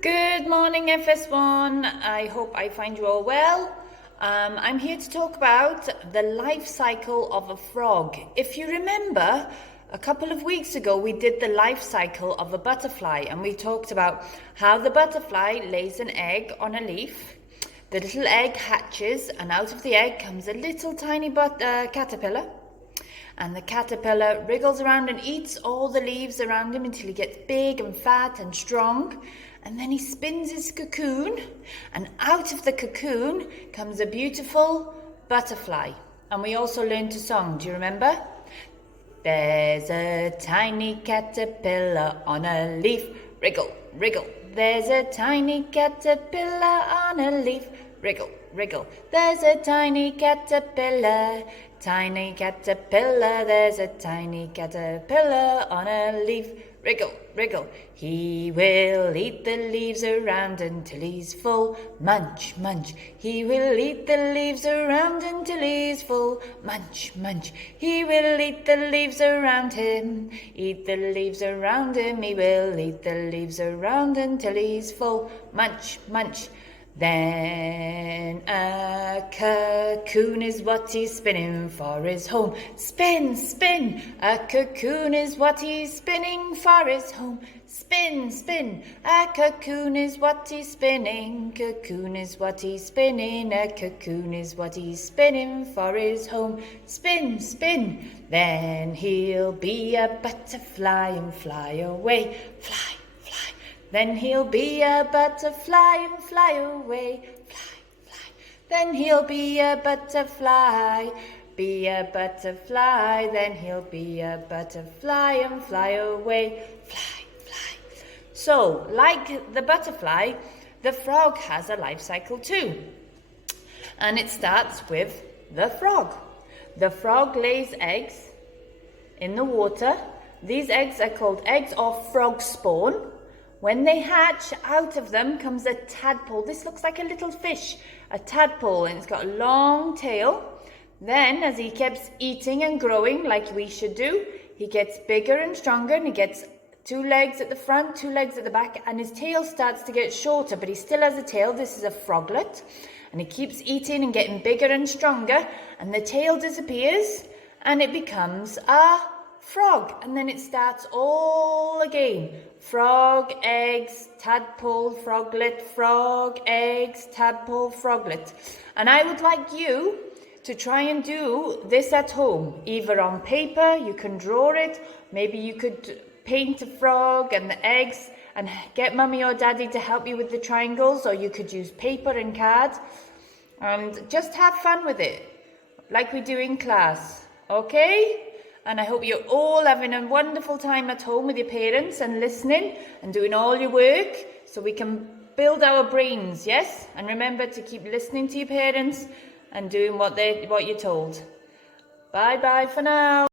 Good morning, FS1. I hope I find you all well. I'm here to talk about the life cycle of a frog. If you remember, a couple of weeks ago, we did the life cycle of a butterfly, and we talked about how the butterfly lays an egg on a leaf. The little egg hatches, and out of the egg comes a little tiny caterpillar. And the caterpillar wriggles around and eats all the leaves around him until he gets big and fat and strong. And then he spins his cocoon, and out of the cocoon comes a beautiful butterfly. And we also learned a song, do you remember? There's a tiny caterpillar on a leaf, wriggle, wriggle. There's a tiny caterpillar on a leaf, wriggle, wriggle. There's a tiny caterpillar, tiny caterpillar. There's a tiny caterpillar on a leaf, wriggle, wriggle. He will eat the leaves around until he's full, munch, munch. He will eat the leaves around until he's full, munch, munch. He will eat the leaves around him, eat the leaves around him. He will eat the leaves around until he's full, munch, munch. Then a cocoon is what he's spinning for his home. Spin, spin. A cocoon is what he's spinning for his home. Spin, spin. A cocoon is what he's spinning. Cocoon is what he's spinning. A cocoon is what he's spinning for his home. Spin, spin. Then he'll be a butterfly and fly away. Fly. Then he'll be a butterfly and fly away, fly, fly. Then he'll be a butterfly, be a butterfly. Then he'll be a butterfly and fly away, fly, fly. So, like the butterfly, the frog has a life cycle too. And it starts with the frog. The frog lays eggs in the water. These eggs are called eggs of frog spawn. When they hatch, out of them comes a tadpole. This looks like a little fish, a tadpole, and it's got a long tail. Then, as he keeps eating and growing like we should do, he gets bigger and stronger, and he gets 2 legs at the front, 2 legs at the back, and his tail starts to get shorter, but he still has a tail. This is a froglet, and he keeps eating and getting bigger and stronger, and the tail disappears, and it becomes a frog, and then it starts all again. Frog, eggs, tadpole, froglet, frog, eggs, tadpole, froglet. And I would like you to try and do this at home, either on paper, you can draw it, maybe you could paint a frog and the eggs and get mummy or daddy to help you with the triangles, or you could use paper and card and just have fun with it, like we do in class, okay? And I hope you're all having a wonderful time at home with your parents and listening and doing all your work so we can build our brains, yes? And remember to keep listening to your parents and doing what you're told. Bye-bye for now.